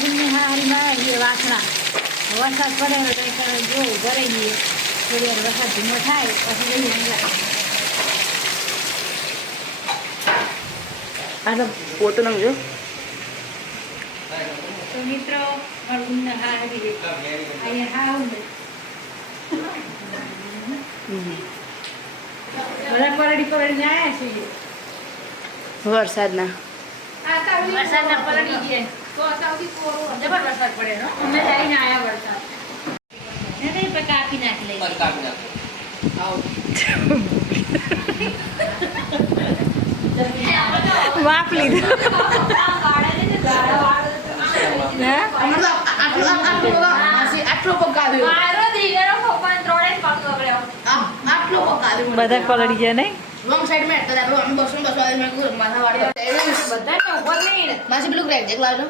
ગુણની હારીમાં એ વાસણા. વરસાદ પડે તો જોવું ભરાઈ જઈએ થોડી વાર વરસાદ ધીમો થાય પછી જઈએ અંદર આ તો પોતલમ જો તો મિત્રો ગુણને હારી અહીંયા હાવ ને. બધા પલળી પલળીને આવ્યા છીએ વરસાદના. વરસાદના પલળી ગયા જબર વરસાદ પડે નો અમે વરસાદ. નહીં કાપી નાખી. બધા પલળી ગયા નહીં? રોંગ સાઈડ મેં તો આપણે અમે બસો બસો આવી મેં માથા વાળી બધાને ઊભો ઉપર નહીં માસી પેલું ગ્રેડ જેક લાવજો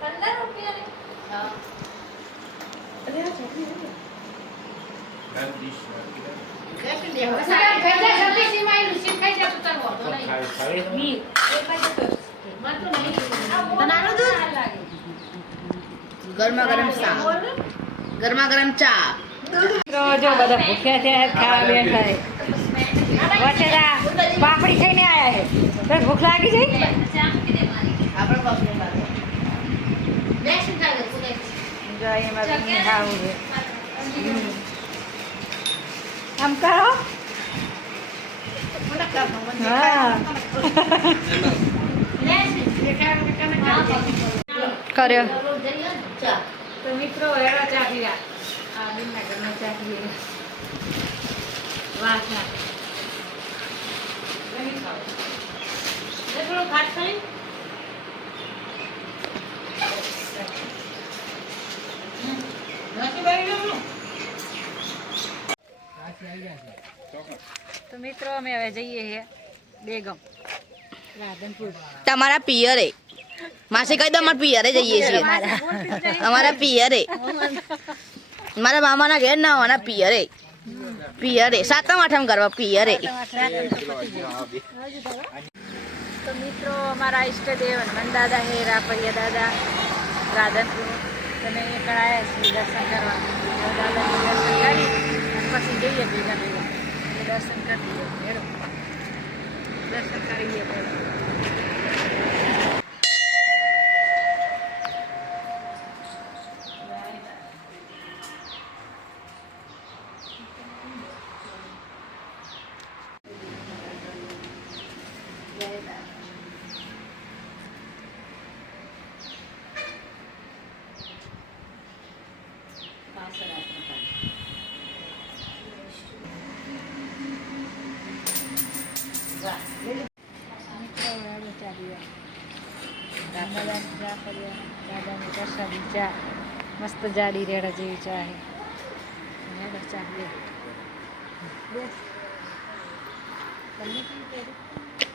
પંદર રૂપિયા ગરમા ગરમ ચા. ગરમા ગરમ ચા. જો બધા ભૂખ્યા છે ખાવા બેઠા છે વચેરા પાપડી ખાઈને આયા છે તને ભૂખ લાગી છે? આપણે બસ જો એમાં તમને ખાવું છે હમ. આમ મિત્રો ચા પીવા આ બેનના ઘરનો ચા પીએ વાહ. થોડું ખાટ ખાઈ તો મિત્રો અમે હવે જઈએ છીએ બેગમ. રાધનપુર તમારા પિયરે. માસી કહી દો અમારા પિયરે જઈએ છીએ. અમારા પિયરે. મારા મામાના ઘેર ના હોવાના પિયરે. પિયરે, સાતમ આઠમ કરવા પિયરે. તો મિત્રો, અમારા ઈષ્ટદેવ હનુમાન દાદા હે, રાપરિયા દાદા, રાધનપુર. તમે એ કળાયા છીએ દર્શન કરવા. દાદાને દર્શન કરી પછી જઈએ ભેગા દર્શન કરી દર્શન કરીએ પહેલાં ચા મસ્ત જાડી રેડા જેવી ચા હેડો ચા પીએ તમને કરી